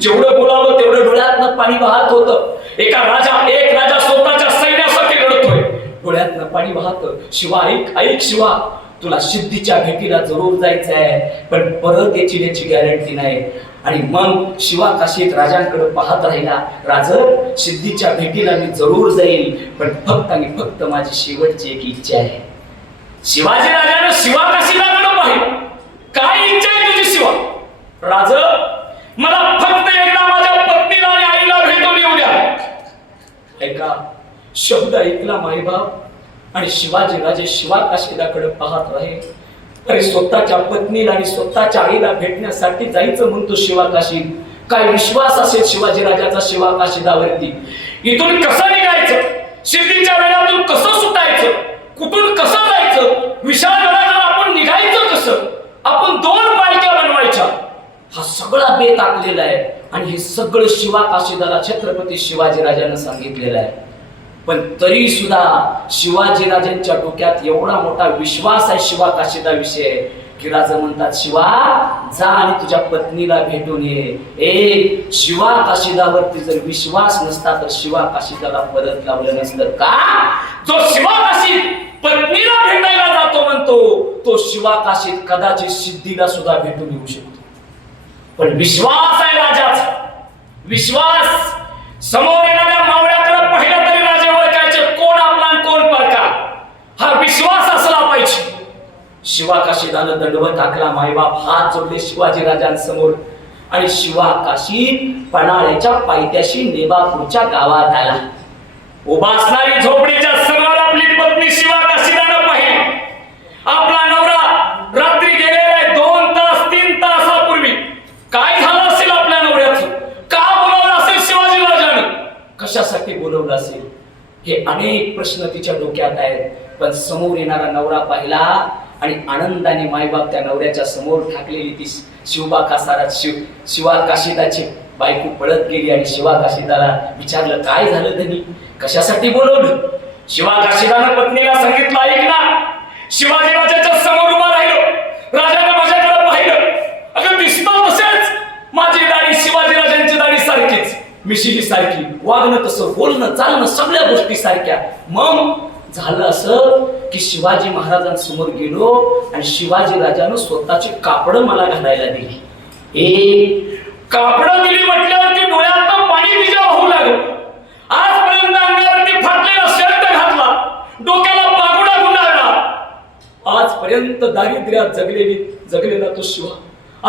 जेवढं बोलावं तेवढं डोळ्यातनं पाणी वाहत होतं. एका राजा एक राजा स्वतःच्या सैन्यासाठी रडतोय. डोळ्यातनं पाणी वाहत. शिवा ऐक ऐक शिवा. तुला सिद्धीच्या भेटीला जरूर जायचं आहे पण परत याची याची गॅरंटी नाही. आणि मग शिवा काशीत राजांकडे पाहत राहिला. राज सिद्धीच्या भेटीला मी जरूर जाईल. पण फक्त आणि फक्त माझी शेवटची एक इच्छा आहे. शिवाजी राजानं शिवा काशीला पाहिलं. काय इच्छा आहे तुझी शिवा राज मला फक्त एकदा माझ्या पत्नीला आणि आईला भेटून येऊ द्या ऐका. शब्द ऐकला माईबाप आणि शिवाजी राजे शिवाकाशीदाकडे पाहत आहे अरे स्वतःच्या पत्नीला आणि स्वतःच्या आईला भेटण्यासाठी जायचं म्हणतो शिवाकाशी. काय विश्वास असेल शिवाजी राजाचा शिवाकाशीदावरती? इथून कसं निघायचं? सिद्धीच्या वेळातून कसं सुटायचं? कुठून कसं जायचं? विशाल आपण निघायचं कसं? आपण दोन पालख्या बनवायच्या. हा सगळा बेत आखलेला आहे. आणि हे सगळं शिवा काशीदाला छत्रपती शिवाजी राजांना सांगितलेलं आहे. पण तरी सुद्धा शिवाजी राजांच्या डोक्यात एवढा मोठा विश्वास आहे शिवा काशीदा विषय की राजा म्हणतात शिवा जा आणि तुझ्या पत्नीला भेटून ये. ए शिवा काशीदावरती जर विश्वास नसता तर शिवा काशीदाला परत लावलं नसतं का? जो शिवा काशी पत्नीला भेटायला जातो म्हणतो तो शिवा काशीद कदाचित सिद्धीला सुद्धा भेटून येऊ शकतो. पण विश्वास आहे विश्वास. समोर येणाऱ्या मावळ्याकडे पहिलं तरी राजे ओळखायचे कोण आपला कोण परका. हा विश्वास असला पाहिजे. शिवा काशीदानं दंडवत टाकला मायबाप हात जोडले शिवाजी राजांसमोर. आणि शिवा काशी पणाळ्याच्या पायथ्याशी नेबापूरच्या गावात आला. उभा असणारी झोपडीच्या समोर आपली पत्नी शिवा काशीदानं पाहिली आपला नवरा रात्री गेलेला आहे दोन तास तीन तासापूर्वी काय झालं असेल आपल्या नवऱ्याचं का बोलवलं असेल शिवाजी राजानं कशासाठी बोलवलं असेल? हे अनेक प्रश्न तिच्या डोक्यात आहेत. पण समोर येणारा नवरा पाहिला आणि आनंदाने मायबाप त्या नवऱ्याच्या समोर ठाकलेली ती शिवबा कासारात शिव शिवा काशिदाची बायको पळत गेली आणि शिवा काशिदाला विचारलं काय झालं त्यांनी? कशासाठी बोलवलं? शिवा काशिदानं पत्नीला सांगितलं ऐक ना शिवाजी राजाच्या समोर उभा राहिलो राजानं माझ्याकडे पाहिलं अगं दिसतो तसेच माझी दाढी शिवाजी राजांची दाढी मिशिली सारखी वागणं तसं बोलणं चालणं सगळ्या गोष्टी सारख्या. मग झालं असं की शिवाजी महाराजांसमोर गेलो आणि शिवाजी राजानं स्वतःची कापड मला घालायला दिली. ए कापड दिली म्हटल्यावरती डोळ्यात पाणी तिच्या वाहू लागलं. आजपर्यंत अंगावरती फाटलेला शर्ट घातला. डोक्याला पागुडा गुंडाळला. आजपर्यंत दारिद्र्यात जगलेली जगलेला तो शिवा.